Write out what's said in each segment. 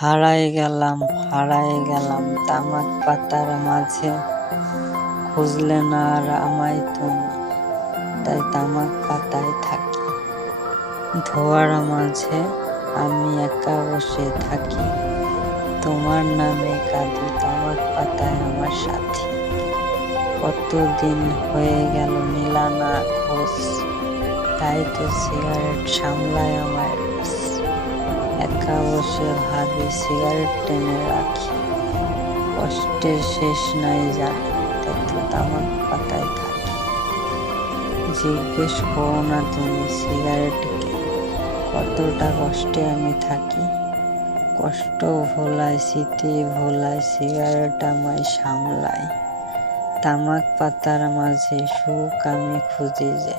হারায় গেলাম তামাক পাতার মাঝে, খুঁজলে না আর আমায় তুমি, তাই তামাক পাতায় থাকি। ধোঁয়ার মাঝে আমি একা বসে থাকি, তোমার নামে কাঁদি তামাক পাতায় আমার সাথী। কতদিন হয়ে গেল নিলা না খোঁজ, তাই তো সিগারেট সামলায় আমায় রোজ। একা বসে ভাবি সিগারেট টেনে রাখি, কষ্টের শেষ নাই জানি, তাই তো তামাক পাতায় থাকি। জিজ্ঞেস করো না তুমি সিগারেটকে কতটা কষ্টে আমি থাকি। কষ্ট ভোলায় স্মৃতি ভোলায় সিগারেট আমায় সামলায়। তামাক পাতার মাঝে সুখ আমি খুঁজি যে,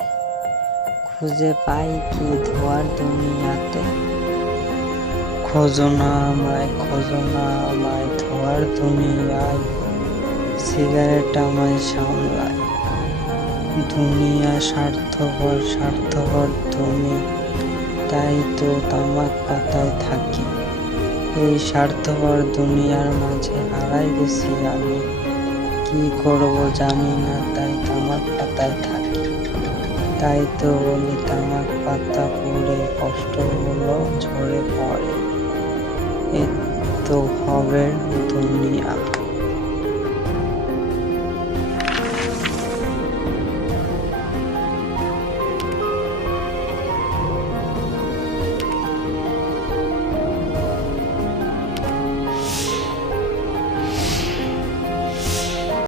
খুঁজে পাই কি ধোয়ার দুনিয়াতে। খোঁজো না আমায় ধোয়ার দুনিয়ায়, সিগারেট আমায় সামলায়। দুনিয়া স্বার্থপর তুমি, তাই তো তামাক পাতায় থাকি। এই স্বার্থপর দুনিয়ার মাঝে হারাই গেছি আমি, কি করব জানি না, তাই তামাক পাতায় থাকি। তাই তো বলি তামাক পাতা পড়ে কষ্টগুলো ঝরে পড়ে, এ তো ভবের দুনিয়া।